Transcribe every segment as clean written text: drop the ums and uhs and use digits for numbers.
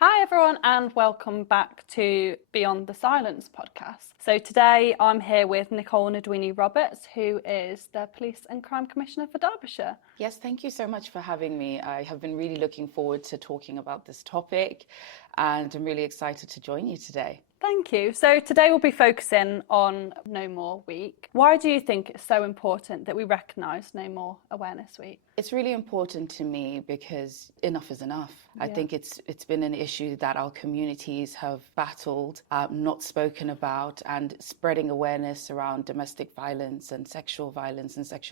Hi everyone and welcome back to Beyond the Silence podcast. So today I'm here with Nicole Nadwini-Roberts, who is the Police and Crime Commissioner for Derbyshire. Yes, thank you so much for having me. I have been really looking forward to talking about this topic and I'm really excited to join you today. Thank you. So today we'll be focusing on No More Week. Why do you think it's so important that we recognise No More Awareness Week? It's really important to me because enough is enough. I think it's been an issue that our communities have battled, not spoken about, and spreading awareness around domestic violence and sexual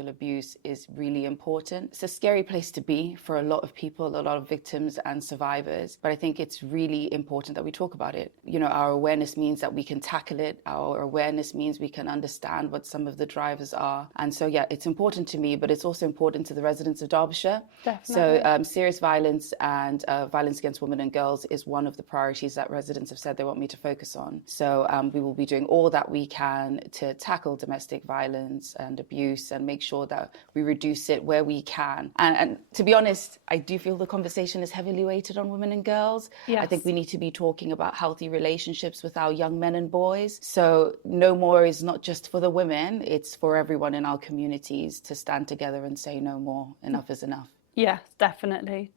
abuse is really important. It's a scary place to be for a lot of people, a lot of victims and survivors, but I think it's really important that we talk about it. You know, our awareness means that we can tackle it. Our awareness means we can understand what some of the drivers are. And so, it's important to me, but it's also important to the residents of Derbyshire. Definitely. So serious violence and violence against women and girls is one of the priorities that residents have said they want me to focus on. So we will be doing all that we can to tackle domestic violence and abuse and make sure that we reduce it where we can. And to be honest, I do feel the conversation is heavily weighted on women and girls. Yes. I think we need to be talking about healthy relationships with our young men and boys. So No More is not just for the women, it's for everyone in our communities to stand together and say no more. Enough is enough. Yes, definitely.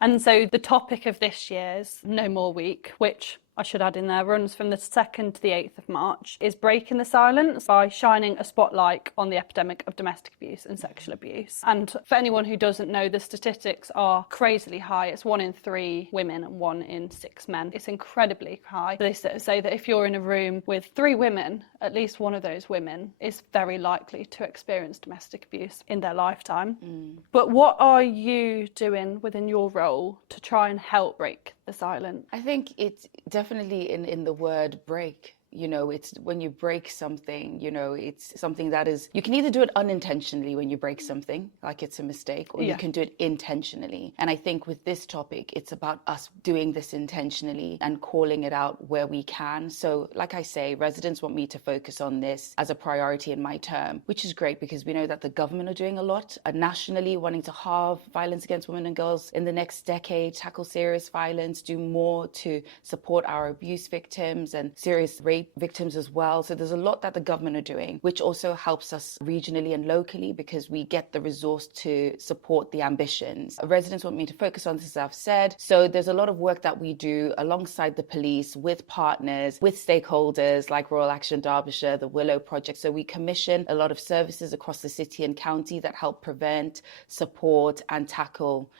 And so the topic of this year's No More Week, which I should add in there, runs from the 2nd to the 8th of March, is breaking the silence by shining a spotlight on the epidemic of domestic abuse and sexual abuse. And for anyone who doesn't know, the statistics are crazily high. It's 1 in 3 women and 1 in 6 men. It's incredibly high. They say that if you're in a room with 3 women, at least one of those women is very likely to experience domestic abuse in their lifetime. But what are you doing within your role to try and help break the silence? I think it's definitely in the word break. You know, it's when you break something, you know, it's something that is, you can either do it unintentionally when you break something, like it's a mistake, or you can do it intentionally. And I think with this topic, it's about us doing this intentionally and calling it out where we can. So like I say, residents want me to focus on this as a priority in my term, which is great because we know that the government are doing a lot nationally, wanting to halve violence against women and girls in the next decade, tackle serious violence, do more to support our abuse victims and serious rape victims as well. So there's a lot that the government are doing, which also helps us regionally and locally because we get the resource to support the ambitions. Residents want me to focus on this, as I've said. So there's a lot of work that we do alongside the police, with partners, with stakeholders like Royal Action Derbyshire, the Willow Project. So we commission a lot of services across the city and county that help prevent, support and tackle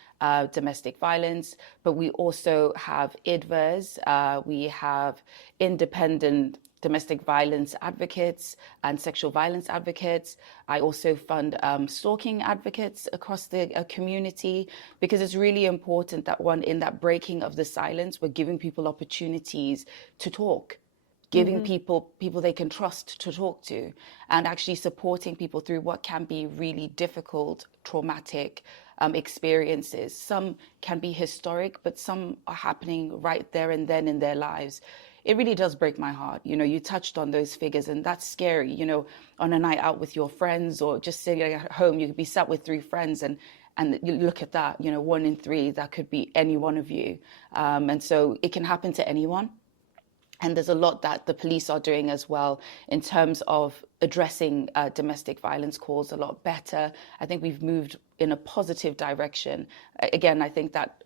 domestic violence, but we also have IDVAs, we have independent domestic violence advocates and sexual violence advocates. I also fund stalking advocates across the community because it's really important that in that breaking of the silence, we're giving people opportunities to talk. Giving people they can trust to talk to and actually supporting people through what can be really difficult, traumatic experiences. Some can be historic, but some are happening right there and then in their lives. It really does break my heart. You know, you touched on those figures and that's scary. You know, on a night out with your friends or just sitting at home, you could be sat with 3 friends and you look at that, you know, 1 in 3, that could be any one of you. And so it can happen to anyone. And there's a lot that the police are doing as well in terms of addressing domestic violence calls a lot better. I think we've moved in a positive direction. Again, I think that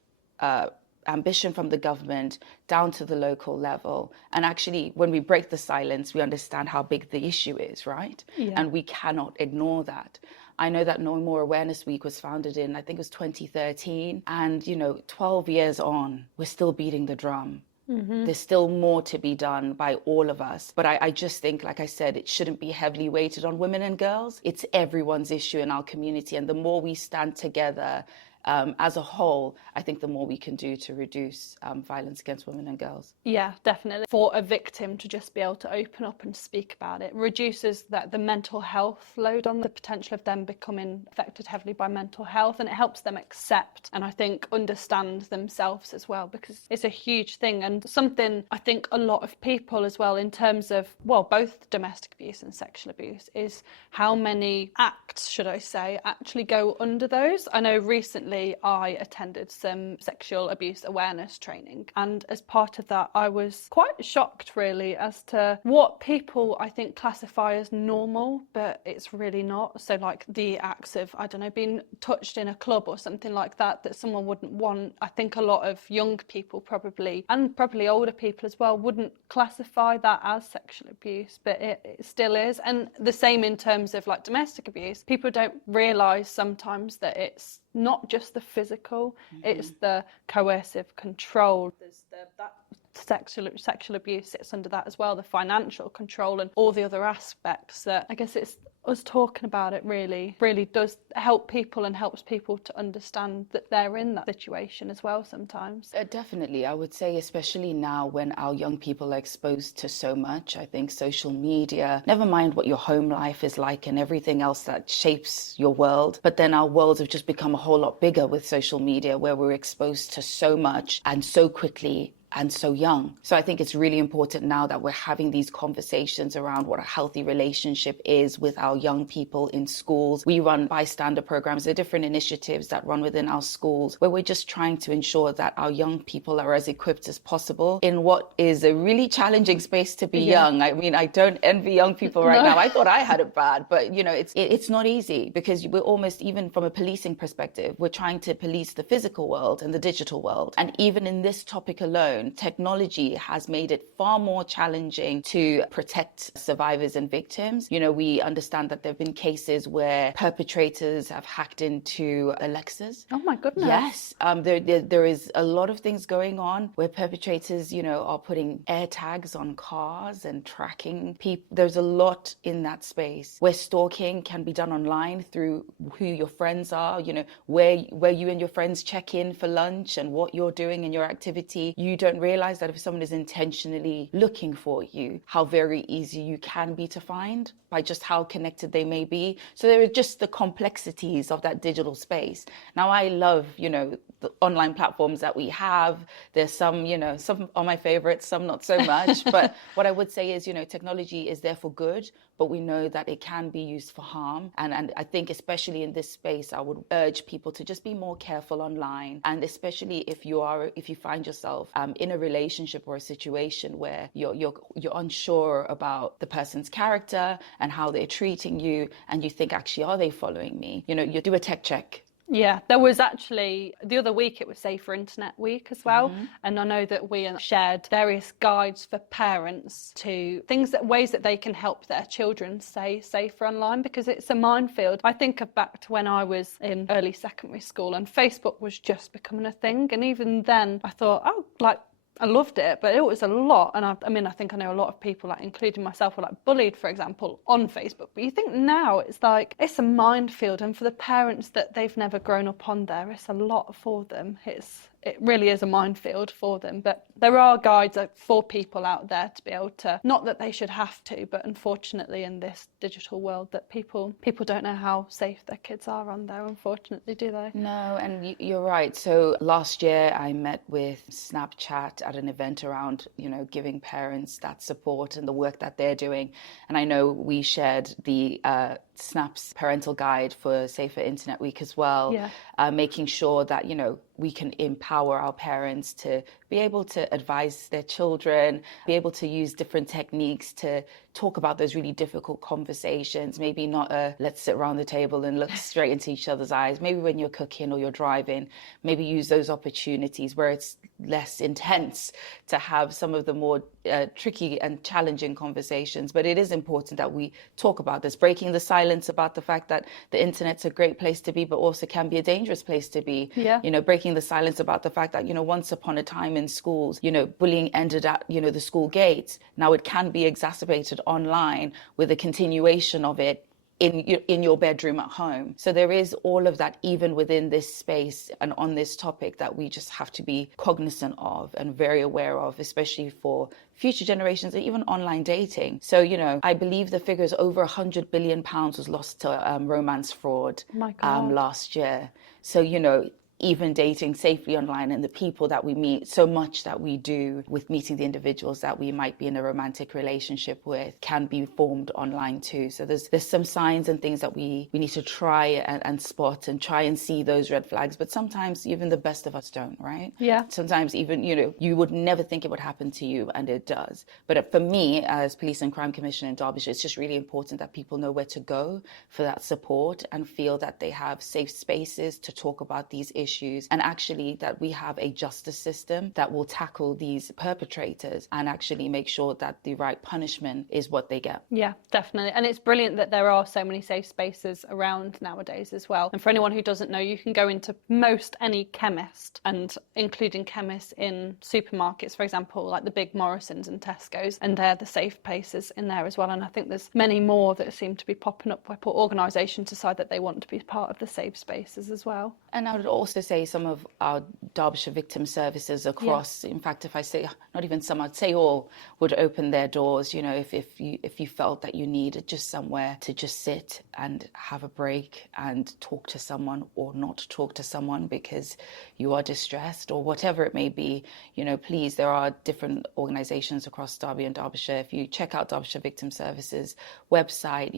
ambition from the government down to the local level. And actually, when we break the silence, we understand how big the issue is, right? Yeah. And we cannot ignore that. I know that No More Awareness Week was founded in, I think it was 2013. And, you know, 12 years on, we're still beating the drum. There's still more to be done by all of us. But I just think, like I said, it shouldn't be heavily weighted on women and girls. It's everyone's issue in our community. And the more we stand together as a whole, I think the more we can do to reduce violence against women and girls. Yeah, definitely. For a victim to just be able to open up and speak about it reduces the mental health load on the potential of them becoming affected heavily by mental health, and it helps them accept and I think understand themselves as well, because it's a huge thing and something I think a lot of people as well in terms of, well, both domestic abuse and sexual abuse is how many acts, should I say, actually go under those. I know recently recently I attended some sexual abuse awareness training, and as part of that I was quite shocked really as to what people I think classify as normal, but it's really not. So like the acts of, I don't know, being touched in a club or something like that someone wouldn't want. I think a lot of young people probably, and probably older people as well, wouldn't classify that as sexual abuse, but it still is. And the same in terms of like domestic abuse. People don't realise sometimes that it's not just the physical, it's the coercive control. There's that sexual abuse sits under that as well, the financial control and all the other aspects that I guess it's us talking about it really does help people and helps people to understand that they're in that situation as well sometimes. Definitely. I would say, especially now when our young people are exposed to so much, I think social media, never mind what your home life is like and everything else that shapes your world, but then our worlds have just become a whole lot bigger with social media, where we're exposed to so much and so quickly and so young. So I think it's really important now that we're having these conversations around what a healthy relationship is with our young people in schools. We run bystander programs. There are different initiatives that run within our schools where we're just trying to ensure that our young people are as equipped as possible in what is a really challenging space to be young. I mean, I don't envy young people right now. I thought I had it bad, but you know, it's not easy, because we're almost, even from a policing perspective, we're trying to police the physical world and the digital world. And even in this topic alone, technology has made it far more challenging to protect survivors and victims. You know, we understand that there have been cases where perpetrators have hacked into Alexas. Oh my goodness. Yes. There is a lot of things going on where perpetrators, you know, are putting air tags on cars and tracking people. There's a lot in that space where stalking can be done online through who your friends are, you know, where you and your friends check in for lunch and what you're doing in your activity. You don't realize that if someone is intentionally looking for you, how very easy you can be to find by just how connected they may be. So there are just the complexities of that digital space. Now, I love, you know, the online platforms that we have. There's some, you know, some are my favorites, some not so much. But what I would say is, you know, technology is there for good, but we know that it can be used for harm. And I think especially in this space, I would urge people to just be more careful online. And especially if you find yourself in a relationship or a situation where you're unsure about the person's character and how they're treating you, and you think, actually, are they following me? You know, you do a tech check. Yeah, there was actually, the other week it was Safer Internet Week as well. And I know that we shared various guides for parents to ways that they can help their children stay safer online, because it's a minefield. I think back to when I was in early secondary school and Facebook was just becoming a thing. And even then I thought, I loved it, but it was a lot. And I mean, I think I know a lot of people, like including myself, were like bullied, for example, on Facebook. But you think now it's like, it's a minefield. And for the parents that they've never grown up on there, it's a lot for them. It really is a minefield for them. But there are guides for people out there to be able to, not that they should have to, but unfortunately in this digital world that people don't know how safe their kids are on there, unfortunately, do they? No, and you're right. So last year I met with Snapchat at an event around, you know, giving parents that support and the work that they're doing. And I know we shared the Snap's parental guide for Safer Internet Week as well, making sure that, you know, we can empower our parents to be able to advise their children, be able to use different techniques to talk about those really difficult conversations. Maybe not let's sit around the table and look straight into each other's eyes. Maybe when you're cooking or you're driving, maybe use those opportunities where it's less intense to have some of the more tricky and challenging conversations. But it is important that we talk about this, breaking the silence about the fact that the internet's a great place to be, but also can be a dangerous place to be. You know, breaking the silence about the fact that, you know, once upon a time in schools, you know, bullying ended at, you know, the school gates. Now it can be exacerbated online with a continuation of it in your bedroom at home. So there is all of that, even within this space and on this topic, that we just have to be cognizant of and very aware of, especially for future generations and even online dating. So, you know, I believe the figure is over £100 billion was lost to romance fraud last year. So, you know, even dating safely online, and the people that we meet, so much that we do with meeting the individuals that we might be in a romantic relationship with can be formed online too. So there's some signs and things that we need to try and spot and try and see those red flags. But sometimes even the best of us don't, right? Yeah. Sometimes even, you would never think it would happen to you, and it does. But for me, as Police and Crime Commissioner in Derbyshire, it's just really important that people know where to go for that support and feel that they have safe spaces to talk about these issues, and actually that we have a justice system that will tackle these perpetrators and actually make sure that the right punishment is what they get. Yeah, definitely. And it's brilliant that there are so many safe spaces around nowadays as well. And for anyone who doesn't know, you can go into most any chemist, and including chemists in supermarkets, for example, like the big Morrisons and Tesco's, and they're the safe places in there as well. And I think there's many more that seem to be popping up where organisations decide that they want to be part of the safe spaces as well. And I would also say some of our Derbyshire victim services across, in fact, if I say not even some, I'd say all, would open their doors, if you felt that you needed just somewhere to just sit and have a break and talk to someone, or not talk to someone because you are distressed or whatever it may be, please, there are different organisations across Derby and Derbyshire. If you check out Derbyshire Victim Services website,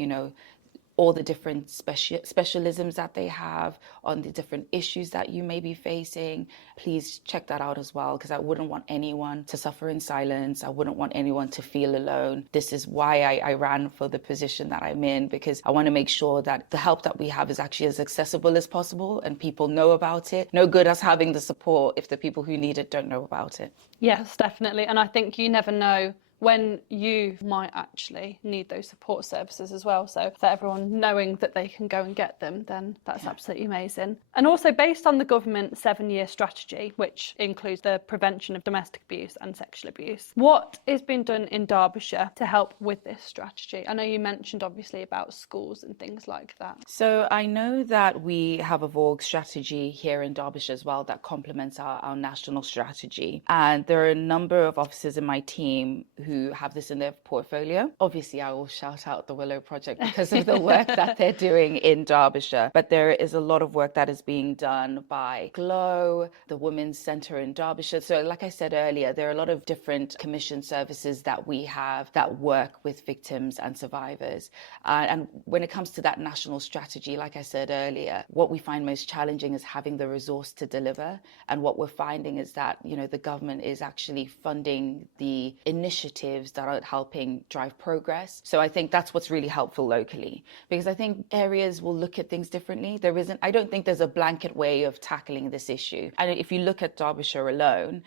all the different specialisms that they have on the different issues that you may be facing. Please check that out as well, because I wouldn't want anyone to suffer in silence. I wouldn't want anyone to feel alone. This is why I ran for the position that I'm in, because I want to make sure that the help that we have is actually as accessible as possible and people know about it. No good us having the support if the people who need it don't know about it. Yes, definitely. And I think you never know when you might actually need those support services as well. So for everyone knowing that they can go and get them, then that's absolutely amazing. And also based on the government 7-year strategy, which includes the prevention of domestic abuse and sexual abuse, what is being done in Derbyshire to help with this strategy? I know you mentioned obviously about schools and things like that. So I know that we have a VOG strategy here in Derbyshire as well that complements our national strategy. And there are a number of officers in my team who have this in their portfolio. Obviously, I will shout out the Willow Project because of the work that they're doing in Derbyshire. But there is a lot of work that is being done by GLOW, the Women's Centre in Derbyshire. So like I said earlier, there are a lot of different commission services that we have that work with victims and survivors. And when it comes to that national strategy, like I said earlier, what we find most challenging is having the resource to deliver. And what we're finding is that, the government is actually funding the initiatives that are helping drive progress. So I think that's what's really helpful locally, because I think areas will look at things differently. I don't think there's a blanket way of tackling this issue. And if you look at Derbyshire alone,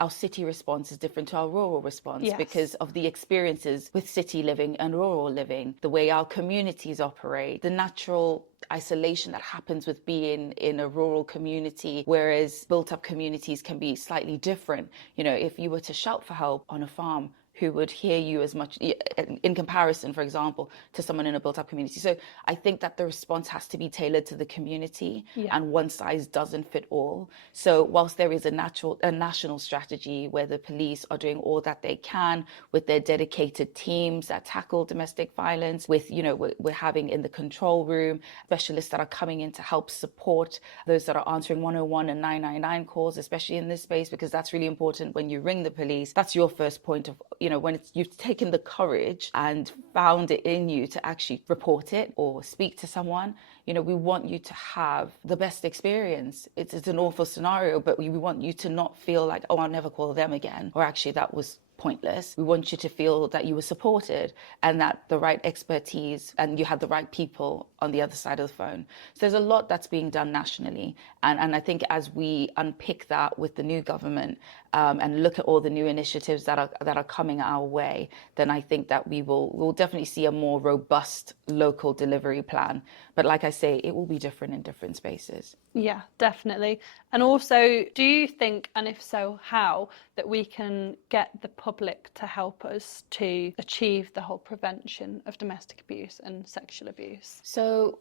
our city response is different to our rural response because of the experiences with city living and rural living, the way our communities operate, the natural isolation that happens with being in a rural community, whereas built-up communities can be slightly different. If you were to shout for help on a farm, who would hear you as much in comparison, for example, to someone in a built-up community. So I think that the response has to be tailored to the community, and one size doesn't fit all. So whilst there is a national strategy where the police are doing all that they can with their dedicated teams that tackle domestic violence, with, we're having in the control room specialists that are coming in to help support those that are answering 101 and 999 calls, especially in this space, because that's really important. When you ring the police, that's your first point of, when you've taken the courage and found it in you to actually report it or speak to someone, we want you to have the best experience. It's an awful scenario, but we want you to not feel like, oh, I'll never call them again, or actually that was pointless. We want you to feel that you were supported and that the right expertise and you had the right people on the other side of the phone. So there's a lot that's being done nationally. And I think as we unpick that with the new government and look at all the new initiatives that are coming our way, then I think that we'll definitely see a more robust local delivery plan. But like I say, it will be different in different spaces. Yeah, definitely. And also, do you think, and if so, how, that we can get the public to help us to achieve the whole prevention of domestic abuse and sexual abuse? So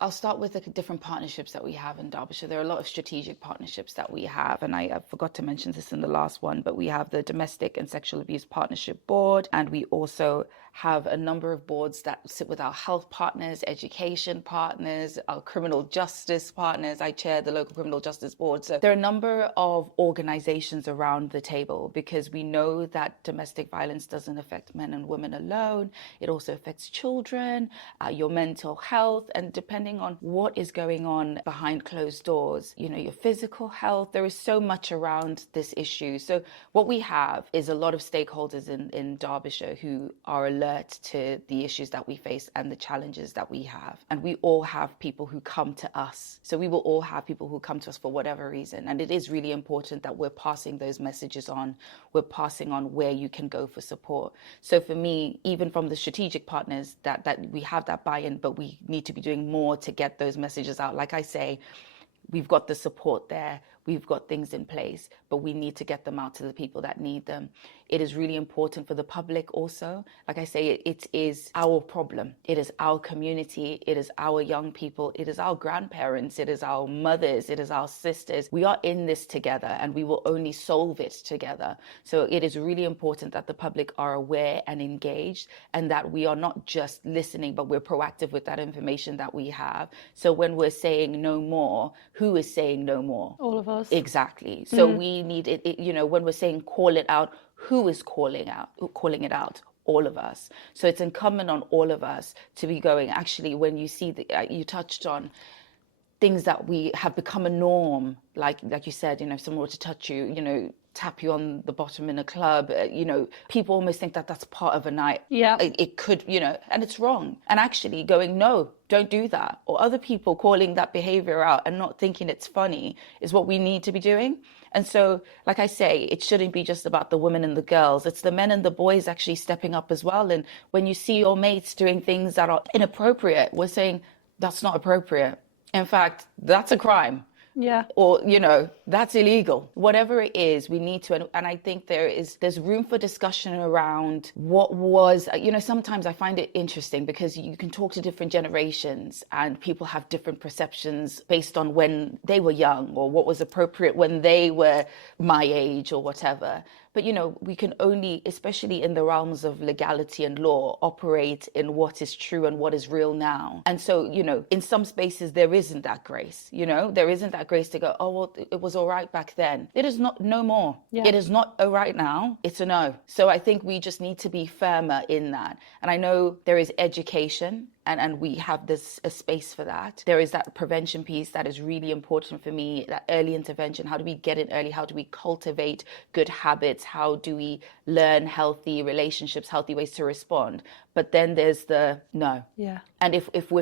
I'll start with the different partnerships that we have in Derbyshire. There are a lot of strategic partnerships that we have, and I forgot to mention this in the last one, but we have the Domestic and Sexual Abuse Partnership Board, and we also have a number of boards that sit with our health partners, education partners, our criminal justice partners. I chair the local criminal justice board. So there are a number of organizations around the table, because we know that domestic violence doesn't affect men and women alone. It also affects children, your mental health, and depending on what is going on behind closed doors, your physical health. There is so much around this issue. So what we have is a lot of stakeholders in Derbyshire who are alert to the issues that we face and the challenges that we have. And we all have people who come to us. So we will all have people who come to us for whatever reason. And it is really important that we're passing those messages on. We're passing on where you can go for support. So for me, even from the strategic partners, that we have that buy-in, but we need to be doing more to get those messages out. Like I say, we've got the support there. We've got things in place, but we need to get them out to the people that need them. It is really important for the public also. Like I say, it is our problem. It is our community. It is our young people. It is our grandparents. It is our mothers. It is our sisters. We are in this together, and we will only solve it together. So it is really important that the public are aware and engaged, and that we are not just listening, but we're proactive with that information that we have. So when we're saying no more, who is saying no more? All of us. Exactly. So we need it, when we're saying call it out, who is calling it out? All of us. So it's incumbent on all of us to be going, actually, when you see you touched on things that we have become a norm, like you said, if someone were to touch you, tap you on the bottom in a club, people almost think that that's part of a night. Yeah. It could, and it's wrong. And actually going, no, don't do that. Or other people calling that behavior out and not thinking it's funny is what we need to be doing. And so, like I say, it shouldn't be just about the women and the girls. It's the men and the boys actually stepping up as well. And when you see your mates doing things that are inappropriate, we're saying that's not appropriate. In fact, that's a crime. Yeah. Or, that's illegal. Whatever it is, we need to, and I think there's room for discussion around what was, sometimes I find it interesting because you can talk to different generations and people have different perceptions based on when they were young or what was appropriate when they were my age or whatever. But, we can only, especially in the realms of legality and law, operate in what is true and what is real now. And so, in some spaces, there isn't that grace, there isn't that grace to go, oh, well, it was all right back then. It is not, no more. Yeah. It is not all right now. It's a no. So I think we just need to be firmer in that. And I know there is education. And we have a space for that. There is that prevention piece that is really important for me, that early intervention. How do we get in early? How do we cultivate good habits? How do we learn healthy relationships, healthy ways to respond? But then there's the no. Yeah. And if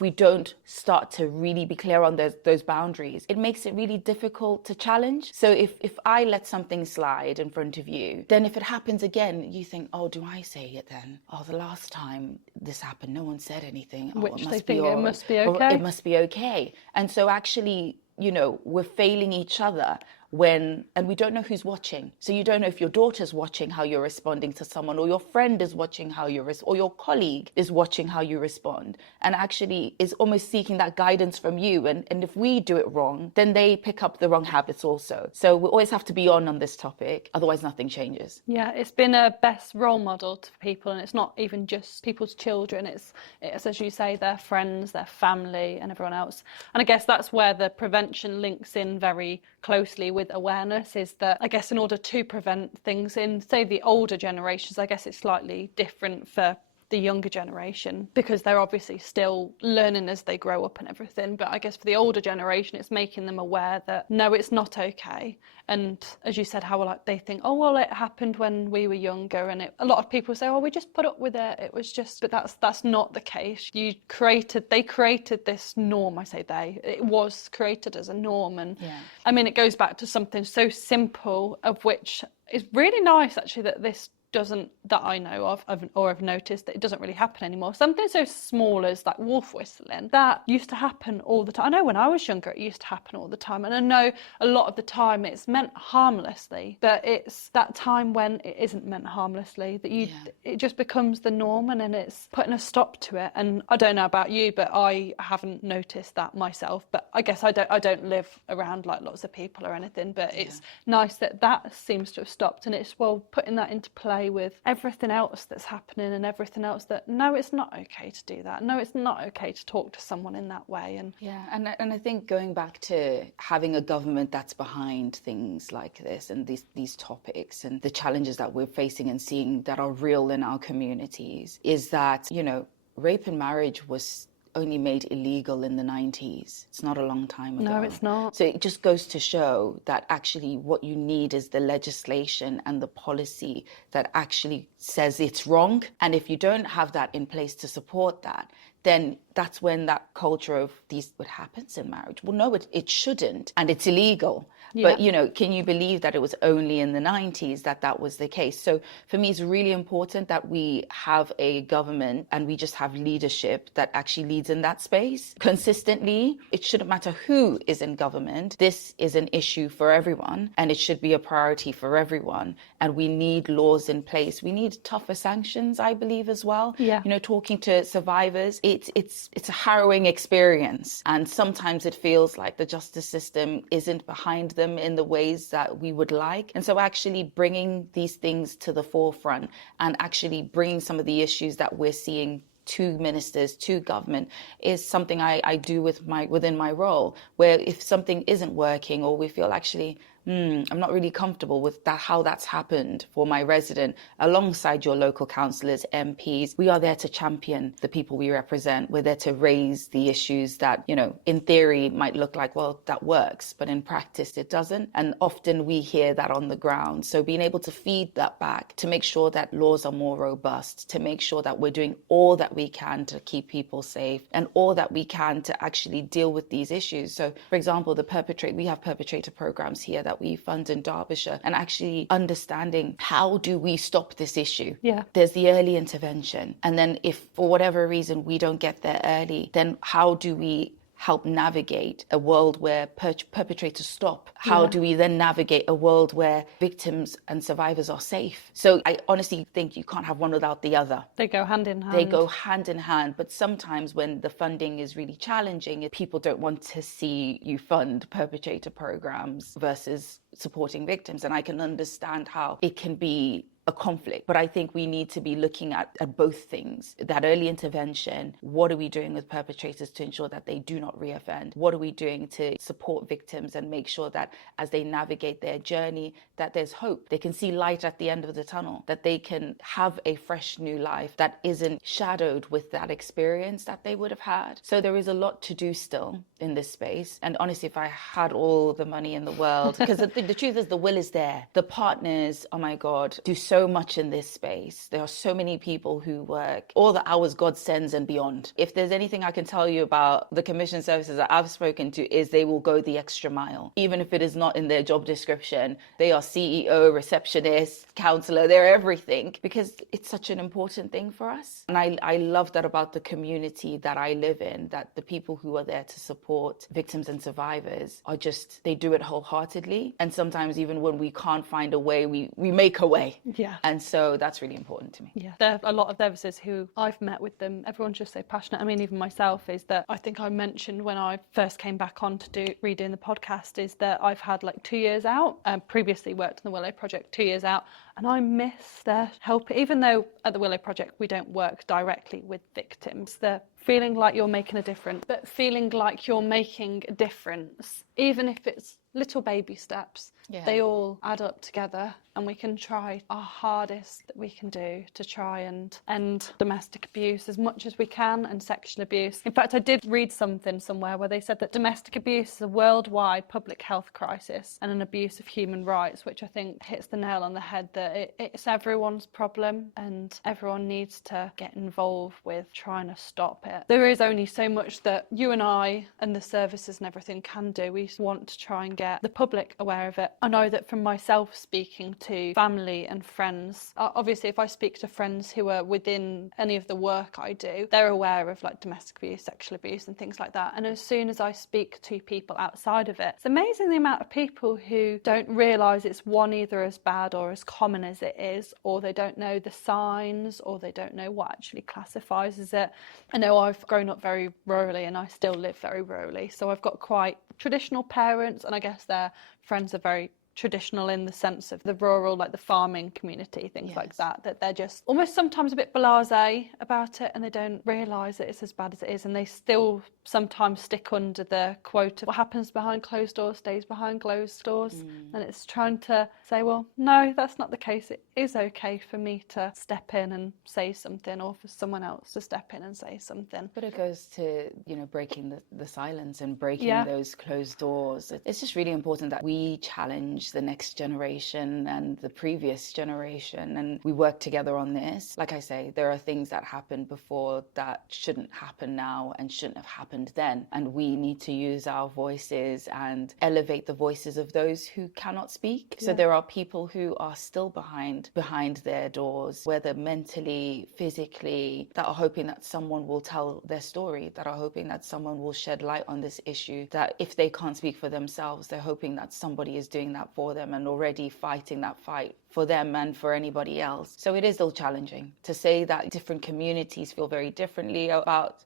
we don't start to really be clear on those boundaries, it makes it really difficult to challenge. So if I let something slide in front of you, then if it happens again, you think, oh, do I say it then? Oh, the last time this happened, no one said anything. Oh, Which they think it must be okay. It must be okay. And so actually, we're failing each other and we don't know who's watching. So you don't know if your daughter's watching how you're responding to someone, or your friend is watching how or your colleague is watching how you respond, and actually is almost seeking that guidance from you. And if we do it wrong, then they pick up the wrong habits also. So we always have to be on this topic, otherwise nothing changes. Yeah, it's been a best role model to people, and it's not even just people's children. It's as you say, their friends, their family, and everyone else. And I guess that's where the prevention links in very closely with awareness, is that I guess in order to prevent things in, say, the older generations, I guess it's slightly different for the younger generation because they're obviously still learning as they grow up and everything. But I guess for the older generation, it's making them aware that no, it's not okay. And as you said, how they think, oh, well, it happened when we were younger. And a lot of people say, oh, we just put up with it. It was just, but that's not the case. They created this norm. I say it was created as a norm. And yeah. I mean, it goes back to something so simple, of which is really nice actually, that I know of or have noticed that it doesn't really happen anymore. Something so small as like wolf whistling, that used to happen all the time. I know when I was younger it used to happen all the time, and I know a lot of the time it's meant harmlessly, but it's that time when it isn't meant harmlessly that it just becomes the norm, and then it's putting a stop to it. And I don't know about you, but I haven't noticed that myself. But I guess I don't live around like lots of people or anything, but it's nice that seems to have stopped, and it's putting that into play away with everything else that's happening and everything else that, no, it's not okay to do that. No, it's not okay to talk to someone in that way. And yeah, and I think going back to having a government that's behind things like this and these topics and the challenges that we're facing and seeing that are real in our communities, is that, you know, rape and marriage was only made illegal in the 90s. It's not a long time ago. no, it's not. So it just goes to show that actually what you need is the legislation and the policy that actually says it's wrong. And if you don't have that in place to support that, then that's when that culture of what happens in marriage. Well, no, it shouldn't, and it's illegal. Yeah. But, you know, can you believe that it was only in the 90s that was the case? So for me, it's really important that we have a government and we just have leadership that actually leads in that space consistently. It shouldn't matter who is in government. This is an issue for everyone, and it should be a priority for everyone. And we need laws in place. We need tougher sanctions, I believe, as well. Yeah. You know, talking to survivors, it's a harrowing experience, and sometimes it feels like the justice system isn't behind them in the ways that we would like. And so actually bringing these things to the forefront and actually bringing some of the issues that we're seeing to ministers, to government, is something I do within my role, where if something isn't working or we feel actually I'm not really comfortable with that, how that's happened for my resident, alongside your local councillors, MPs. We are there to champion the people we represent. We're there to raise the issues that, you know, in theory might look like, well, that works, but in practice it doesn't. And often we hear that on the ground. So being able to feed that back, to make sure that laws are more robust, to make sure that we're doing all that we can to keep people safe and all that we can to actually deal with these issues. So, for example, we have perpetrator programs here that we fund in Derbyshire, and actually understanding how do we stop this issue. Yeah. There's the early intervention, and then if for whatever reason we don't get there early, then how do we help navigate a world where perpetrators stop? How do we then navigate a world where victims and survivors are safe? So I honestly think you can't have one without the other. They go hand in hand. They go hand in hand. But sometimes when the funding is really challenging, people don't want to see you fund perpetrator programs versus supporting victims. And I can understand how it can be a conflict. But I think we need to be looking at both things. That early intervention, what are we doing with perpetrators to ensure that they do not reoffend? What are we doing to support victims and make sure that as they navigate their journey, that there's hope. They can see light at the end of the tunnel, that they can have a fresh new life that isn't shadowed with that experience that they would have had. So there is a lot to do still in this space. And honestly, if I had all the money in the world, because the truth is the will is there. The partners, oh my God, do so much in this space. There are so many people who work all the hours God sends and beyond. If there's anything I can tell you about the commission services that I've spoken to, is they will go the extra mile. Even if it is not in their job description, they are CEO, receptionist, counselor, they're everything, because it's such an important thing for us. And I love that about the community that I live in, that the people who are there to support victims and survivors are just, they do it wholeheartedly. And sometimes even when we can't find a way, we make a way. Yeah. And so that's really important to me. Yeah. There are a lot of services who I've met with them. Everyone's just so passionate. I mean, even myself, is that I think I mentioned when I first came back on to redoing the podcast, is that I've had like 2 years out, previously worked on the Willow Project 2 years out, and I miss their help. Even though at the Willow Project we don't work directly with victims, the feeling like you're making a difference, but feeling like you're making a difference, even if it's little baby steps, they all add up together, and we can try our hardest that we can do to try and end domestic abuse as much as we can, and sexual abuse. In fact, I did read something somewhere where they said that domestic abuse is a worldwide public health crisis and an abuse of human rights, which I think hits the nail on the head, that it's everyone's problem and everyone needs to get involved with trying to stop it. There is only so much that you and I and the services and everything can do. We want to try and get the public aware of it. I know that from myself speaking to family and friends, obviously if I speak to friends who are within any of the work I do, they're aware of like domestic abuse, sexual abuse and things like that. And as soon as I speak to people outside of it, it's amazing the amount of people who don't realise it's either as bad or as common as it is, or they don't know the signs, or they don't know what actually classifies as it. I know I've grown up very rurally and I still live very rurally, so I've got quite traditional parents, and I guess their friends are very traditional in the sense of the rural, like the farming community, things like Yes. that they're just almost sometimes a bit blasé about it, and they don't realise that it's as bad as it is, and they still sometimes stick under the quote of what happens behind closed doors stays behind closed doors. And it's trying to say, well, no, that's not the case. It is okay for me to step in and say something, or for someone else to step in and say something. But it goes to, breaking the silence and breaking Yeah. those closed doors. It's just really important that we challenge the next generation and the previous generation, and we work together on this. Like I say, there are things that happened before that shouldn't happen now and shouldn't have happened then. And we need to use our voices and elevate the voices of those who cannot speak. So there are people who are still behind their doors, whether mentally, physically, that are hoping that someone will tell their story, that are hoping that someone will shed light on this issue, that if they can't speak for themselves, they're hoping that somebody is doing that for them and already fighting that fight for them and for anybody else. So it is still challenging to say that different communities feel very differently about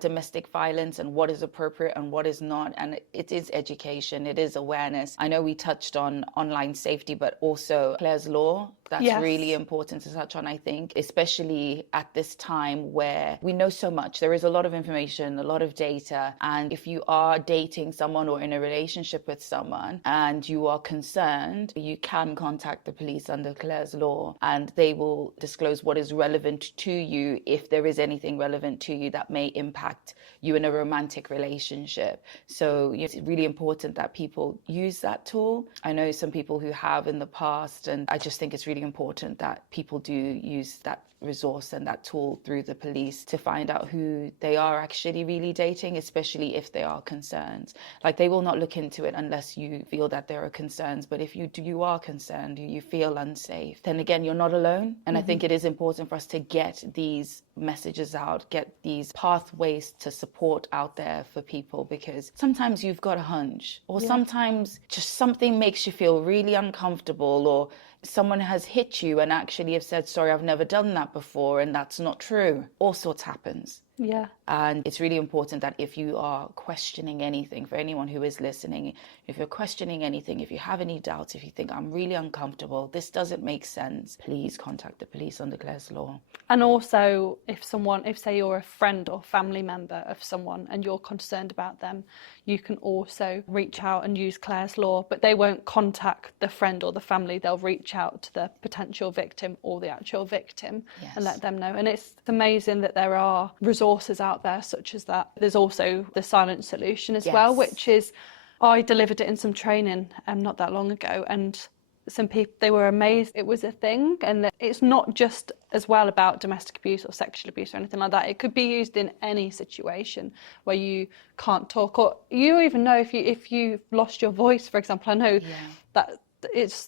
domestic violence and what is appropriate and what is not. And it is education, it is awareness. I know we touched on online safety, but also Claire's Law. That's really important to touch on, I think, especially at this time where we know so much. There is a lot of information, a lot of data. And if you are dating someone or in a relationship with someone and you are concerned, you can contact the police under Claire's Law, and they will disclose what is relevant to you, if there is anything relevant to you that may impact you in a romantic relationship. So it's really important that people use that tool. I know some people who have in the past, and I just think it's really important that people do use that resource and that tool through the police to find out who they are actually really dating, especially if they are concerned. Like, they will not look into it unless you feel that there are concerns. But if you are concerned, you feel unsafe, then again, you're not alone. And I think it is important for us to get these messages out, get these pathways to support out there for people, because sometimes you've got a hunch, or sometimes just something makes you feel really uncomfortable, or someone has hit you and actually have said, sorry, I've never done that before, and that's not true. All sorts happens. Yeah. And it's really important that if you are questioning anything, for anyone who is listening, if you're questioning anything, if you have any doubts, if you think, I'm really uncomfortable, this doesn't make sense, please contact the police under Claire's Law. And also, if say you're a friend or family member of someone and you're concerned about them, you can also reach out and use Claire's Law, but they won't contact the friend or the family. They'll reach out to the potential victim or the actual victim and let them know. And it's amazing that there are resources out there such as that. There's also the silent solution as well, which is, I delivered it in some training not that long ago, and some people, they were amazed it was a thing, and that it's not just as well about domestic abuse or sexual abuse or anything like that. It could be used in any situation where you can't talk, or you even know if you've lost your voice, for example. I know that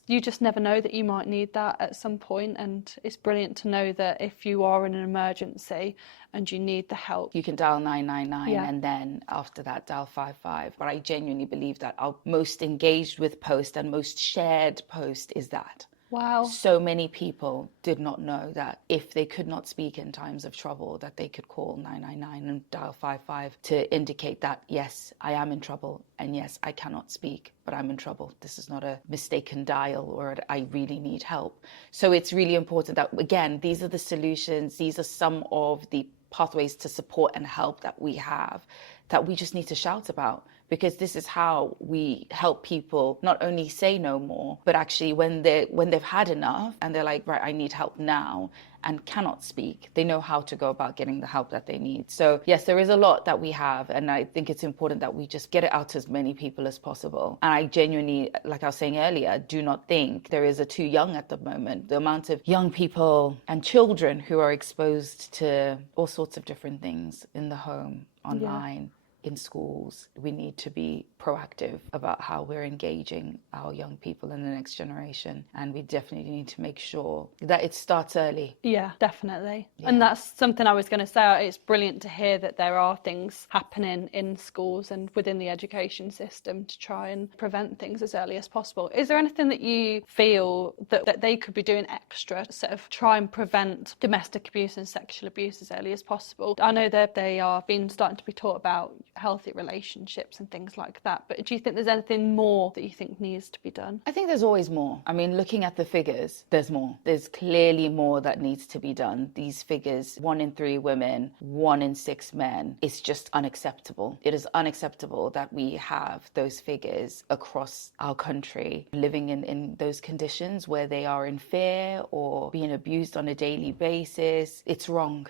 you just never know that you might need that at some point, and it's brilliant to know that if you are in an emergency and you need the help, you can dial 999 and then after that dial 55. But I genuinely believe that our most engaged with post and most shared post is that. Wow. So many people did not know that if they could not speak in times of trouble, that they could call 999 and dial 55 to indicate that, yes, I am in trouble, and yes, I cannot speak, but I'm in trouble. This is not a mistaken dial, or I really need help. So it's really important that, again, these are the solutions. These are some of the pathways to support and help that we have, that we just need to shout about, because this is how we help people not only say no more, but actually when they've had enough and they're like, right, I need help now, and cannot speak, they know how to go about getting the help that they need. So yes, there is a lot that we have, and I think it's important that we just get it out to as many people as possible. And I genuinely, like I was saying earlier, do not think there is a too young at the moment. The amount of young people and children who are exposed to all sorts of different things in the home, online, in schools. We need to be proactive about how we're engaging our young people in the next generation, and we definitely need to make sure that it starts early. Yeah, definitely. And that's something I was going to say. It's brilliant to hear that there are things happening in schools and within the education system to try and prevent things as early as possible. Is there anything that you feel that they could be doing extra to sort of try and prevent domestic abuse and sexual abuse as early as possible? I know that they are starting to be taught about healthy relationships and things like that. But do you think there's anything more that you think needs to be done? I think there's always more. I mean, looking at the figures, there's more. There's clearly more that needs to be done. These figures, 1 in 3 women, 1 in 6 men, it's just unacceptable. It is unacceptable that we have those figures across our country living in those conditions where they are in fear or being abused on a daily basis. It's wrong.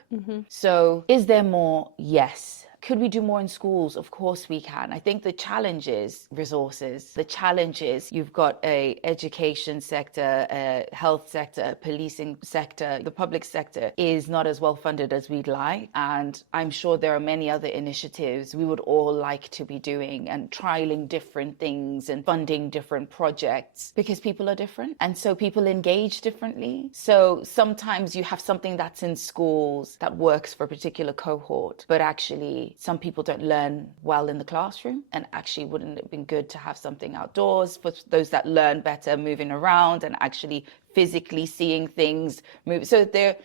So is there more? Yes. Could we do more in schools? Of course we can. I think the challenge is resources. The challenge is you've got a education sector, a health sector, a policing sector. The public sector is not as well funded as we'd like. And I'm sure there are many other initiatives we would all like to be doing and trialing different things and funding different projects because people are different. And so people engage differently. So sometimes you have something that's in schools that works for a particular cohort, but actually some people don't learn well in the classroom, and actually wouldn't it have been good to have something outdoors for those that learn better, moving around and actually physically seeing things move. So there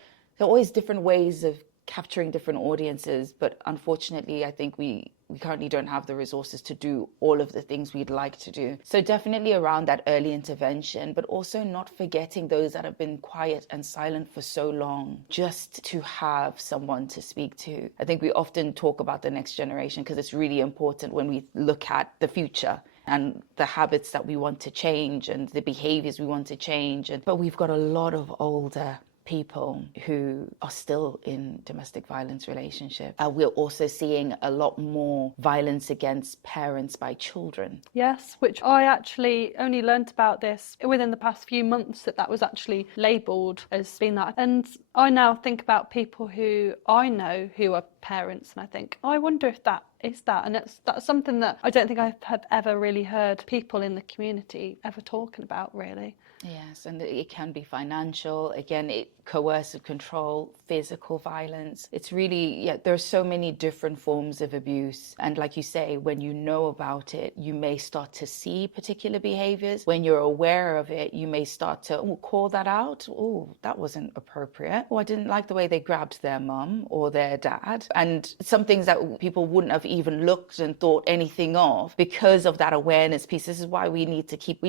are always different ways of capturing different audiences, but unfortunately I think we currently don't have the resources to do all of the things we'd like to do. So definitely around that early intervention, but also not forgetting those that have been quiet and silent for so long, just to have someone to speak to. I think we often talk about the next generation because it's really important when we look at the future and the habits that we want to change and the behaviors we want to change. But we've got a lot of older people who are still in domestic violence relationships. We're also seeing a lot more violence against parents by children. Yes, which I actually only learnt about this within the past few months, that was actually labelled as being that. And I now think about people who I know who are parents, and I think, I wonder if that is that. And that's something that I don't think I have ever really heard people in the community ever talking about, really. Yes, and it can be financial, again, coercive control, physical violence. It's really, there are so many different forms of abuse. And like you say, when you know about it, you may start to see particular behaviors. When you're aware of it, you may start to call that out. Oh, that wasn't appropriate. Oh, I didn't like the way they grabbed their mum or their dad. And some things that people wouldn't have even looked and thought anything of because of that awareness piece. This is why we need to keep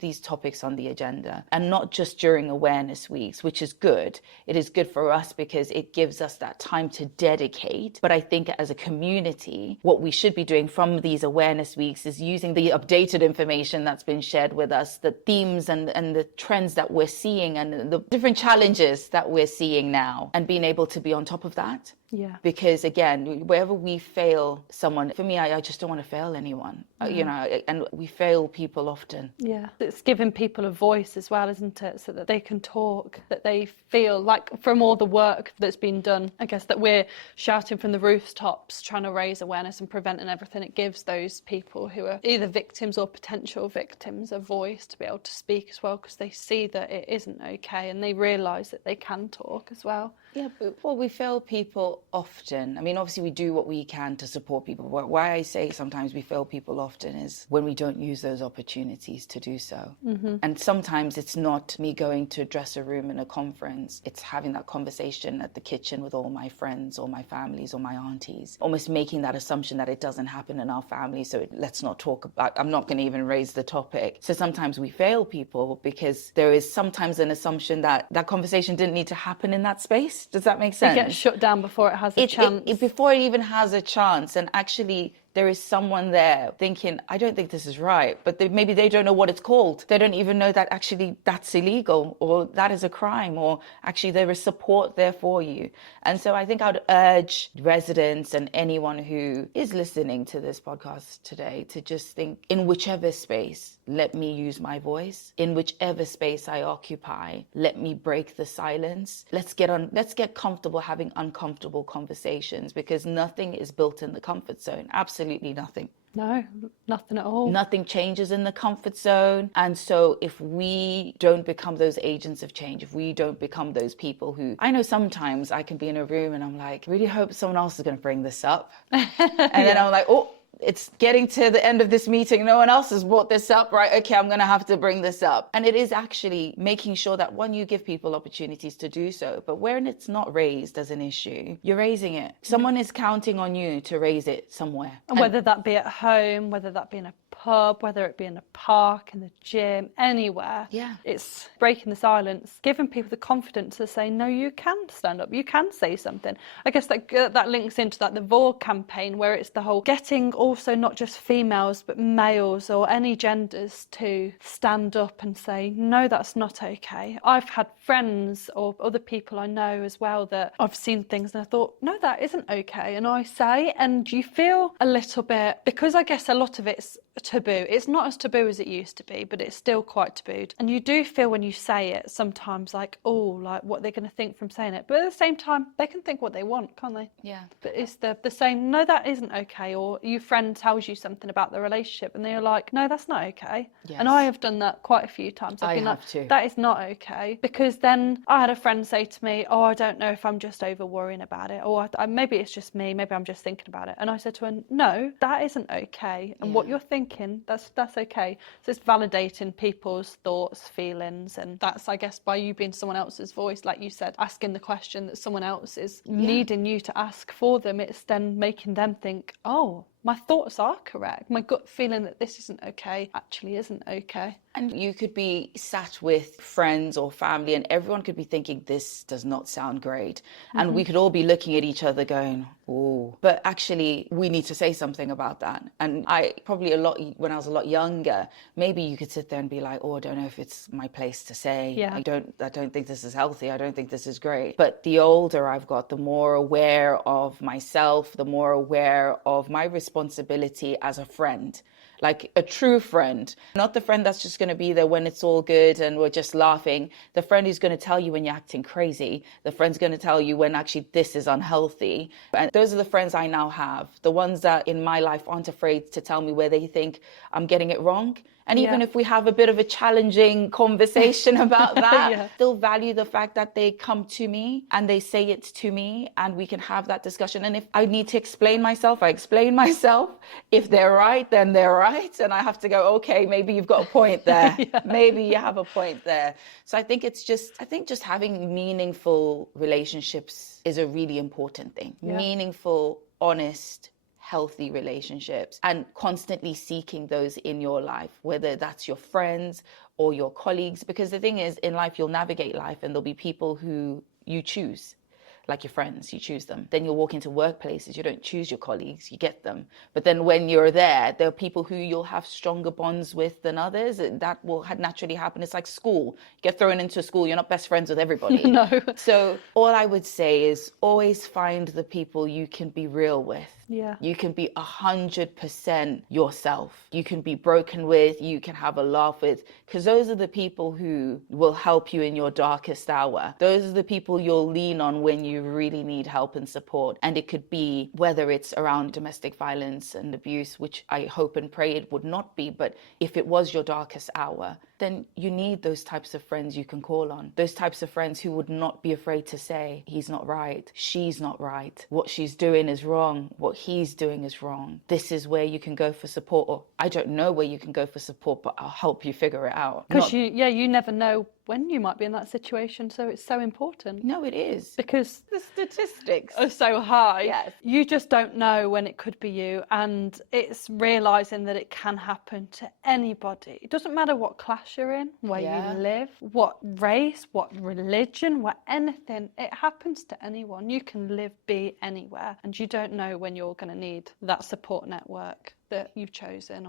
these topics on the agenda, and not just during awareness weeks, which is good. It is good for us because it gives us that time to dedicate. But I think as a community, what we should be doing from these awareness weeks is using the updated information that's been shared with us, the themes and the trends that we're seeing and the different challenges that we're seeing now, and being able to be on top of that. Yeah. Because again, wherever we fail someone, for me, I just don't want to fail anyone, and we fail people often. Yeah. It's giving people a voice as well, isn't it? So that they can talk, that they feel like from all the work that's been done, I guess, that we're shouting from the rooftops, trying to raise awareness and preventing everything. It gives those people who are either victims or potential victims a voice to be able to speak as well, because they see that it isn't okay and they realise that they can talk as well. Yeah, but we fail people often. I mean, obviously we do what we can to support people. Why I say sometimes we fail people often is when we don't use those opportunities to do so. Mm-hmm. And sometimes it's not me going to a dressing room in a conference. It's having that conversation at the kitchen with all my friends or my families or my aunties, almost making that assumption that it doesn't happen in our family. So let's not talk about, I'm not going to even raise the topic. So sometimes we fail people because there is sometimes an assumption that that conversation didn't need to happen in that space. Does that make sense? It gets shut down before it has a chance. Before it even has a chance. And actually, there is someone there thinking, I don't think this is right, but maybe they don't know what it's called. They don't even know that actually that's illegal or that is a crime, or actually there is support there for you. And so I think I'd urge residents and anyone who is listening to this podcast today to just think, in whichever space, let me use my voice. In whichever space I occupy, let me break the silence. Let's get comfortable having uncomfortable conversations, because nothing is built in the comfort zone. Absolutely nothing. No, nothing at all. Nothing changes in the comfort zone. And so if we don't become those agents of change, if we don't become those people who, I know sometimes I can be in a room and I'm like, really hope someone else is going to bring this up. And then I'm like, oh, it's getting to the end of this meeting. No one else has brought this up, right? Okay, I'm going to have to bring this up. And it is actually making sure that, one, you give people opportunities to do so, but when it's not raised as an issue, you're raising it. Someone is counting on you to raise it somewhere. And whether that be at home, whether that be in a pub, whether it be in a park, in the gym, anywhere. Yeah. It's breaking the silence, giving people the confidence to say, no, you can stand up, you can say something. I guess that links into the Vogue campaign, where it's the whole getting also not just females, but males or any genders to stand up and say, no, that's not okay. I've had friends or other people I know as well that I've seen things and I thought, no, that isn't okay. And I say, and you feel a little bit, because I guess a lot of it's taboo. It's not as taboo as it used to be, but it's still quite tabooed. And you do feel when you say it sometimes like, oh, like what they're going to think from saying it. But at the same time, they can think what they want, can't they? Yeah. But it's the same, no, that isn't okay. Or your friend tells you something about the relationship and they're like, no, that's not okay. Yes. And I have done that quite a few times. I've been like, too. that is not okay. Because then I had a friend say to me, oh, I don't know if I'm just over worrying about it. Or maybe it's just me, maybe I'm just thinking about it. And I said to her, no, that isn't okay. And what you're thinking, that's okay. So it's validating people's thoughts, feelings, and that's, I guess, by you being someone else's voice, like you said, asking the question that someone else is needing you to ask for them. It's then making them think, oh, my thoughts are correct. My gut feeling that this isn't okay actually isn't okay. And you could be sat with friends or family and everyone could be thinking, this does not sound great. And we could all be looking at each other going, oh, but actually we need to say something about that. And I probably when I was a lot younger, maybe you could sit there and be like, oh, I don't know if it's my place to say. Yeah. I don't think this is healthy. I don't think this is great. But the older I've got, the more aware of myself, the more aware of my responsibility as a friend. Like a true friend, not the friend that's just going to be there when it's all good and we're just laughing. The friend who's going to tell you when you're acting crazy. The friend's going to tell you when actually this is unhealthy. And those are the friends I now have. The ones that in my life aren't afraid to tell me where they think I'm getting it wrong. And even if we have a bit of a challenging conversation about that, still value the fact that they come to me and they say it to me and we can have that discussion. And if I need to explain myself, I explain myself. If they're right, then they're right. And I have to go, okay, maybe you've got a point there. Maybe you have a point there. So I think just having meaningful relationships is a really important thing. Yeah. Meaningful, honest, healthy relationships, and constantly seeking those in your life, whether that's your friends or your colleagues. Because the thing is, in life, you'll navigate life and there'll be people who you choose. Like your friends, you choose them. Then you'll walk into workplaces, you don't choose your colleagues, you get them. But then when you're there are people who you'll have stronger bonds with than others. That will naturally happen. It's like school. You get thrown into school, you're not best friends with everybody. No. So all I would say is always find the people you can be real with. Yeah. You can be 100% yourself. You can be broken with, you can have a laugh with, because those are the people who will help you in your darkest hour. Those are the people you'll lean on when you really need help and support. And it could be whether it's around domestic violence and abuse, which I hope and pray it would not be, but if it was your darkest hour, then you need those types of friends you can call on. Those types of friends who would not be afraid to say, he's not right, she's not right, what she's doing is wrong, what he's doing is wrong. This is where you can go for support. Or I don't know where you can go for support, but I'll help you figure it out. Because you never know when you might be in that situation, so it's so important. No, it is. Because the statistics are so high. Yes. You just don't know when it could be you, and it's realising that it can happen to anybody. It doesn't matter what class you're in, where you live, what race, what religion, what anything. It happens to anyone. You can be anywhere, and you don't know when you're going to need that support network that you've chosen.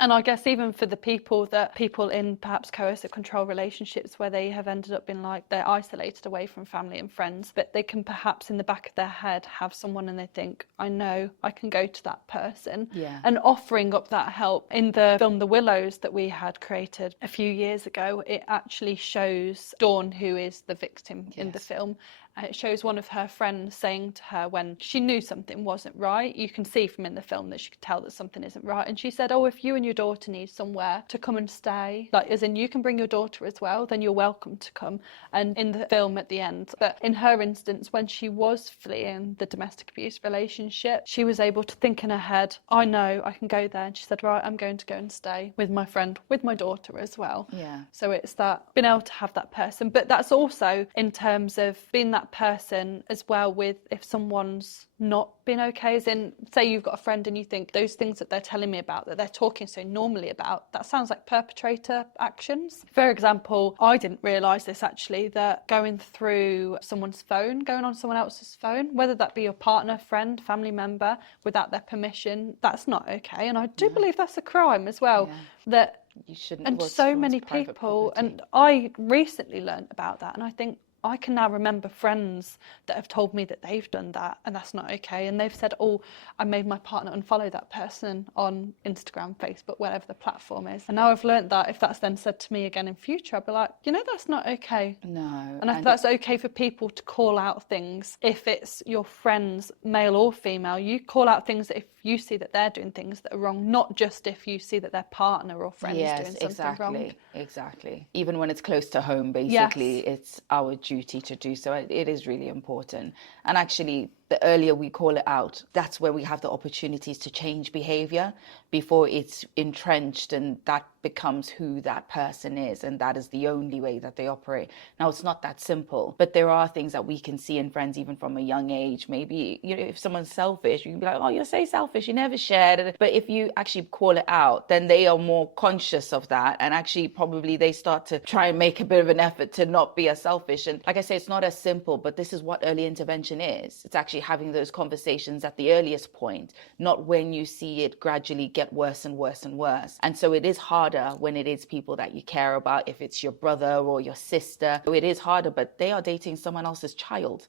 And I guess even for the people in perhaps coercive control relationships where they have ended up being like they're isolated away from family and friends, but they can perhaps in the back of their head have someone and they think, I know I can go to that person. Yeah. And offering up that help. In the film The Willows that we had created a few years ago, it actually shows Dawn, who is the victim in the film, It shows one of her friends saying to her when she knew something wasn't right. You can see from in the film that she could tell that something isn't right. And she said, oh, if you and your daughter need somewhere to come and stay, like as in you can bring your daughter as well, then you're welcome to come. And in the film at the end, but in her instance, when she was fleeing the domestic abuse relationship, she was able to think in her head, I know I can go there. And she said, right, I'm going to go and stay with my friend, with my daughter as well. Yeah. So it's that being able to have that person, but that's also in terms of being that person as well with if someone's not been okay, as in say you've got a friend and you think those things that they're telling me about, that they're talking so normally about, that sounds like perpetrator actions. For example, I didn't realise this actually, that going through someone's phone, going on someone else's phone, whether that be your partner, friend, family member, without their permission, that's not okay. And I do believe that's a crime as well. That you shouldn't. And so many people, and I recently learned about that, and I think I can now remember friends that have told me that they've done that and that's not okay. And they've said, oh, I made my partner unfollow that person on Instagram, Facebook, whatever the platform is. And now I've learned that if that's then said to me again in future, I'll be like, you know, that's not okay. No. And if that's okay for people to call out things, if it's your friends, male or female, you call out things that if you see that they're doing things that are wrong, not just if you see that their partner or friend is doing something wrong. Exactly. Even when it's close to home, basically, it's our duty to do so. It is really important. And actually, the earlier we call it out, that's where we have the opportunities to change behavior before it's entrenched and that becomes who that person is, and that is the only way that they operate. Now, it's not that simple, but there are things that we can see in friends even from a young age. Maybe, you know, if someone's selfish, you can be like, oh, you're so selfish, you never shared it. But if you actually call it out, then they are more conscious of that, and actually probably they start to try and make a bit of an effort to not be as selfish. And like I say, it's not as simple, but this is what early intervention is. It's actually having those conversations at the earliest point, not when you see it gradually get worse and worse and worse. And so it is harder when it is people that you care about. If it's your brother or your sister, it is harder, but they are dating someone else's child.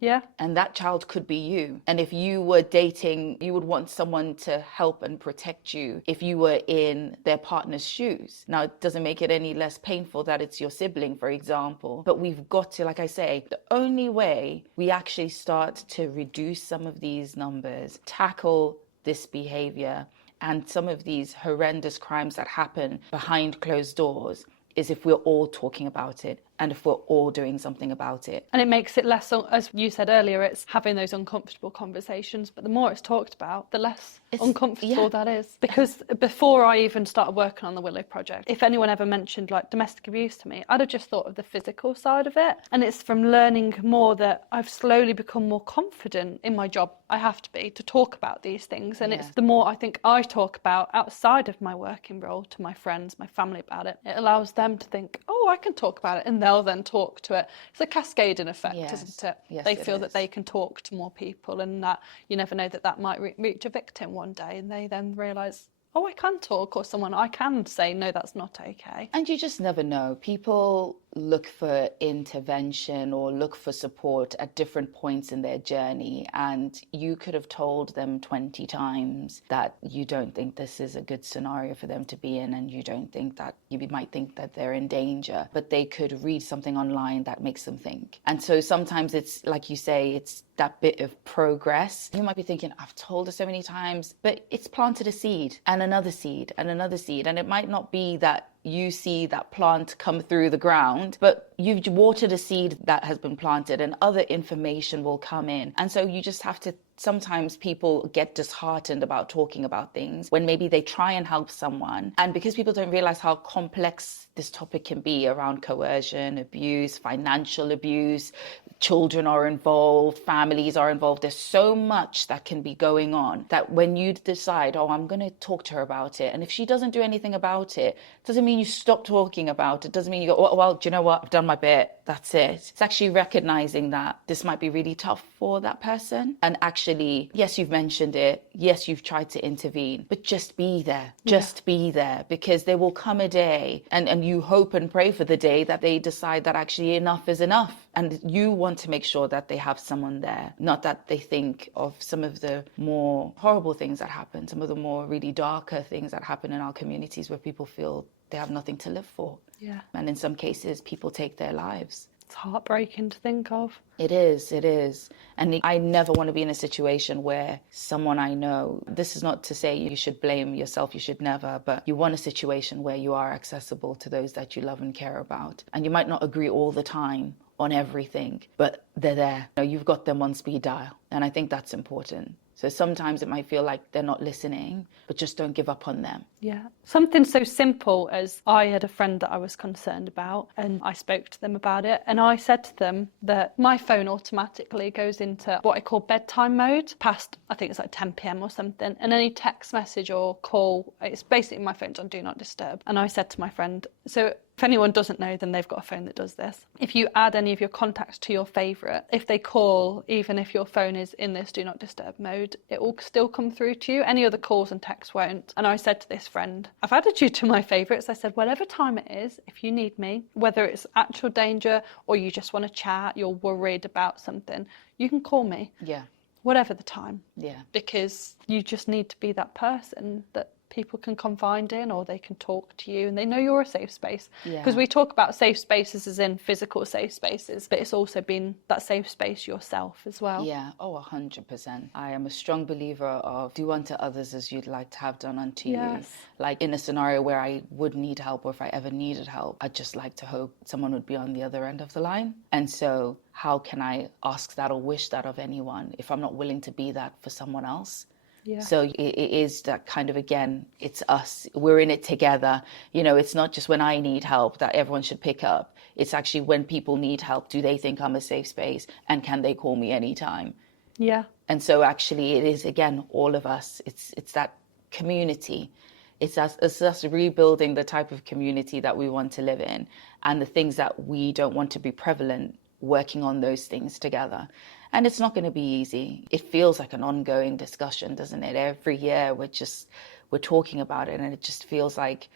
Yeah. And that child could be you. And if you were dating, you would want someone to help and protect you if you were in their partner's shoes. Now, it doesn't make it any less painful that it's your sibling, for example, but we've got to, like I say, the only way we actually start to reduce some of these numbers, tackle this behavior and some of these horrendous crimes that happen behind closed doors, is if we're all talking about it and if we're all doing something about it. And it makes it less, as you said earlier, it's having those uncomfortable conversations, but the more it's talked about, the less uncomfortable that is. Because before I even started working on the Willow Project, if anyone ever mentioned like domestic abuse to me, I'd have just thought of the physical side of it. And it's from learning more that I've slowly become more confident in my job. I have to be, to talk about these things. And it's the more I think I talk about outside of my working role to my friends, my family about it, it allows them to think, oh, I can talk about it. And they'll then talk to it. It's a cascading effect, isn't it? Yes, they feel that they can talk to more people, and that you never know that might reach a victim one day, and they then realise, oh, I can talk, or someone I can say, no, that's not okay. And you just never know. People look for intervention or look for support at different points in their journey, and you could have told them 20 times that you don't think this is a good scenario for them to be in, and you don't think that, you might think that they're in danger, but they could read something online that makes them think. And so sometimes it's like you say, it's that bit of progress. You might be thinking, I've told her so many times, but it's planted a seed and another seed and another seed, and it might not be that you see that plant come through the ground, but you've watered a seed that has been planted, and other information will come in. And so you just have to, sometimes people get disheartened about talking about things when maybe they try and help someone. And because people don't realize how complex this topic can be around coercion, abuse, financial abuse, children are involved, families are involved. There's so much that can be going on that when you decide, oh, I'm going to talk to her about it, and if she doesn't do anything about it, doesn't mean you stop talking about it. Doesn't mean you go, oh, well, do you know what? I've done my bit. That's it. It's actually recognizing that this might be really tough for that person. And actually, yes, you've mentioned it. Yes, you've tried to intervene, but just be there. Just be there, because there will come a day, and you hope and pray for the day that they decide that actually enough is enough. And you want to make sure that they have someone there, not that they think of some of the more horrible things that happen, some of the more really darker things that happen in our communities where people feel they have nothing to live for. Yeah. And in some cases, people take their lives. It's heartbreaking to think of. It is, it is. And I never want to be in a situation where someone I know, this is not to say you should blame yourself, you should never, but you want a situation where you are accessible to those that you love and care about. And you might not agree all the time on everything, but they're there. You know, you've got them on speed dial. And I think that's important. So sometimes it might feel like they're not listening, but just don't give up on them. Yeah. Something so simple as I had a friend that I was concerned about and I spoke to them about it. And I said to them that my phone automatically goes into what I call bedtime mode past, I think it's like 10 p.m. or something. And any text message or call, it's basically my phone's on Do Not Disturb. And I said to my friend, so if anyone doesn't know, then they've got a phone that does this. If you add any of your contacts to your favourite, if they call, even if your phone is in this Do Not Disturb mode, it will still come through to you. Any other calls and texts won't. And I said to this friend, I've added you to my favourites. I said, whatever time it is, if you need me, whether it's actual danger or you just want to chat, you're worried about something, you can call me. Yeah. Whatever the time. Yeah. Because you just need to be that person that people can confide in, or they can talk to you and they know you're a safe space. Because we talk about safe spaces as in physical safe spaces, but it's also been that safe space yourself as well. Yeah, 100%. I am a strong believer of do unto others as you'd like to have done unto you. Like in a scenario where I would need help, or if I ever needed help, I'd just like to hope someone would be on the other end of the line. And so how can I ask that or wish that of anyone if I'm not willing to be that for someone else? Yeah. So it is that kind of, again, it's us. We're in it together. You know, it's not just when I need help that everyone should pick up. It's actually when people need help, do they think I'm a safe space? And can they call me anytime? Yeah. And so actually it is, again, all of us. It's that community. It's us rebuilding the type of community that we want to live in, and the things that we don't want to be prevalent, working on those things together. And it's not going to be easy. It feels like an ongoing discussion, doesn't it? Every year we're talking about it, and it just feels like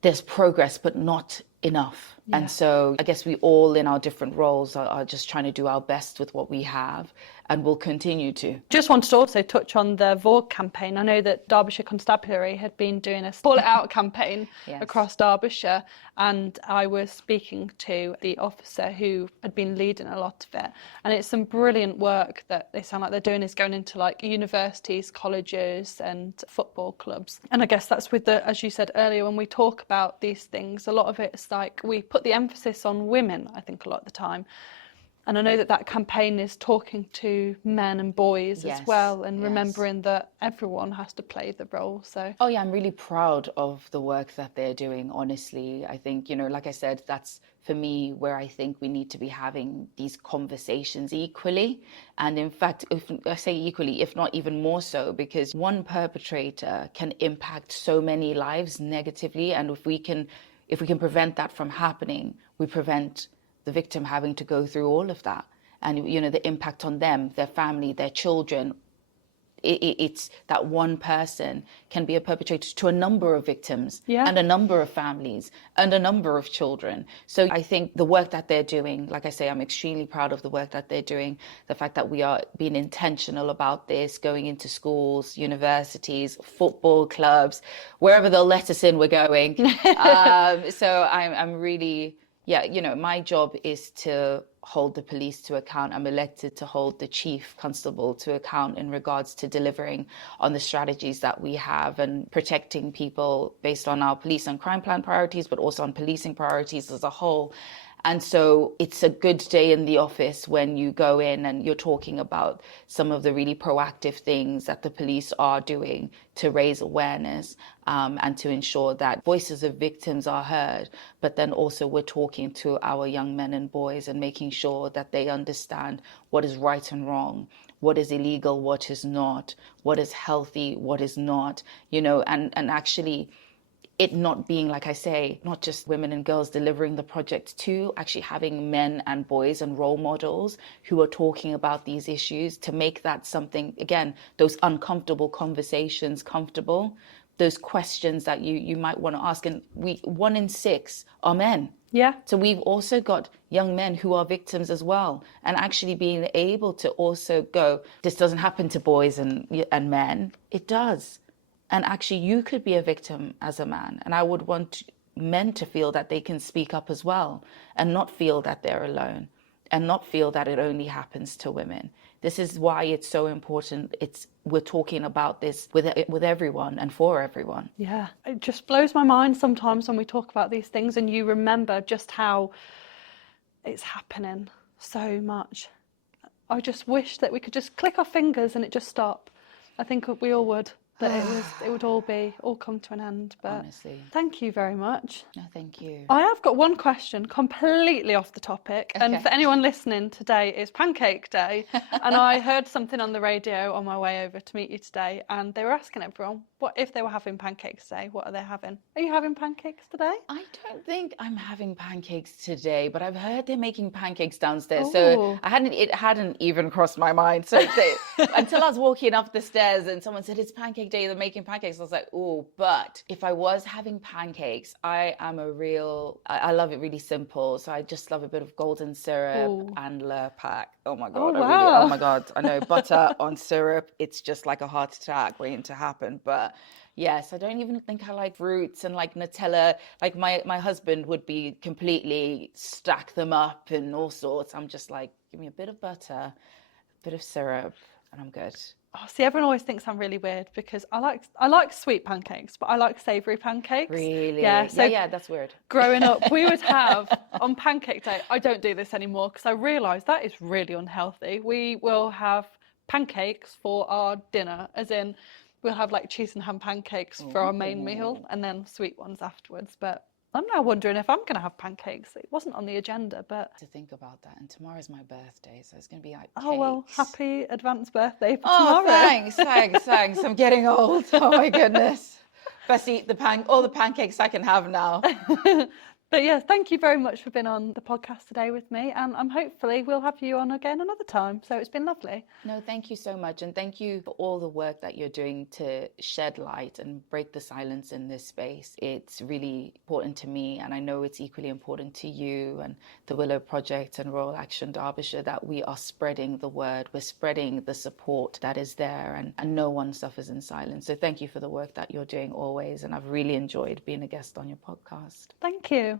there's progress, but not enough. Yeah. And so I guess we all in our different roles are just trying to do our best with what we have, and will continue to. Just wanted to also touch on the Vogue campaign. I know that Derbyshire Constabulary had been doing a Call It Out campaign across Derbyshire, and I was speaking to the officer who had been leading a lot of it. And it's some brilliant work that they sound like they're doing, is going into like universities, colleges and football clubs. And I guess that's with the, as you said earlier, when we talk about these things, a lot of it's like we put the emphasis on women, I think, a lot of the time. And I know that that campaign is talking to men and boys as well, and remembering that everyone has to play the role. So. Oh yeah, I'm really proud of the work that they're doing, honestly. I think, you know, like I said, that's for me where I think we need to be having these conversations equally. And in fact, if I say equally, if not even more so, because one perpetrator can impact so many lives negatively. And if we can prevent that from happening, we prevent the victim having to go through all of that, and you know, the impact on them, their family, their children. It's that one person can be a perpetrator to a number of victims and a number of families and a number of children. So I think the work that they're doing, like I say, I'm extremely proud of the work that they're doing. The fact that we are being intentional about this, going into schools, universities, football clubs, wherever they'll let us in, we're going. So I'm really. Yeah, you know, my job is to hold the police to account. I'm elected to hold the chief constable to account in regards to delivering on the strategies that we have and protecting people based on our police and crime plan priorities, but also on policing priorities as a whole. And so it's a good day in the office when you go in and you're talking about some of the really proactive things that the police are doing to raise awareness and to ensure that voices of victims are heard. But then also we're talking to our young men and boys and making sure that they understand what is right and wrong, what is illegal, what is not, what is healthy, what is not, you know, and actually it not being, like I say, not just women and girls delivering the project to, actually having men and boys and role models who are talking about these issues to make that something, again, those uncomfortable conversations comfortable, those questions that you might want to ask. And 1 in 6 are men. Yeah. So we've also got young men who are victims as well. And actually being able to also go, this doesn't happen to boys and men. It does. And actually, you could be a victim as a man. And I would want men to feel that they can speak up as well and not feel that they're alone and not feel that it only happens to women. This is why it's so important. We're talking about this with everyone and for everyone. Yeah, it just blows my mind sometimes when we talk about these things and you remember just how it's happening so much. I just wish that we could just click our fingers and it just stop. I think we all would. That it would all come to an end. But honestly, thank you very much. No, thank you. I have got one question completely off the topic. Okay. And for anyone listening, today is Pancake Day. And I heard something on the radio on my way over to meet you today. And they were asking everyone what if they were having pancakes today, what are they having? Are you having pancakes today? I don't think I'm having pancakes today, but I've heard they're making pancakes downstairs. Ooh. So it hadn't even crossed my mind. So until I was walking up the stairs and someone said, it's pancake day, they're making pancakes. I was like, oh, but if I was having pancakes, I love it really simple. So I just love a bit of golden syrup and Lurpak. Oh my God. Oh my God. I know butter on syrup. It's just like a heart attack waiting to happen. But yes, I don't even think I like fruits and like Nutella. Like my husband would be completely stack them up and all sorts. I'm just like, give me a bit of butter, a bit of syrup, and I'm good. Oh, see, everyone always thinks I'm really weird because I like sweet pancakes, but I like savoury pancakes. Really? Yeah. So yeah, that's weird. Growing up, we would have on Pancake Day. I don't do this anymore because I realised that is really unhealthy. We will have pancakes for our dinner, as in we'll have like cheese and ham pancakes for our main meal and then sweet ones afterwards. But I'm now wondering if I'm going to have pancakes. It wasn't on the agenda, but... To think about that. And tomorrow's my birthday, so it's going to be like Oh, well, happy advanced birthday for tomorrow. Oh, thanks. I'm getting old. Oh, my goodness. Best eat all the pancakes I can have now. But yeah, thank you very much for being on the podcast today with me. And hopefully we'll have you on again another time. So it's been lovely. No, thank you so much. And thank you for all the work that you're doing to shed light and break the silence in this space. It's really important to me. And I know it's equally important to you and the Willow Project and Royal Action Derbyshire that we are spreading the word. We're spreading the support that is there and no one suffers in silence. So thank you for the work that you're doing always. And I've really enjoyed being a guest on your podcast. Thank you.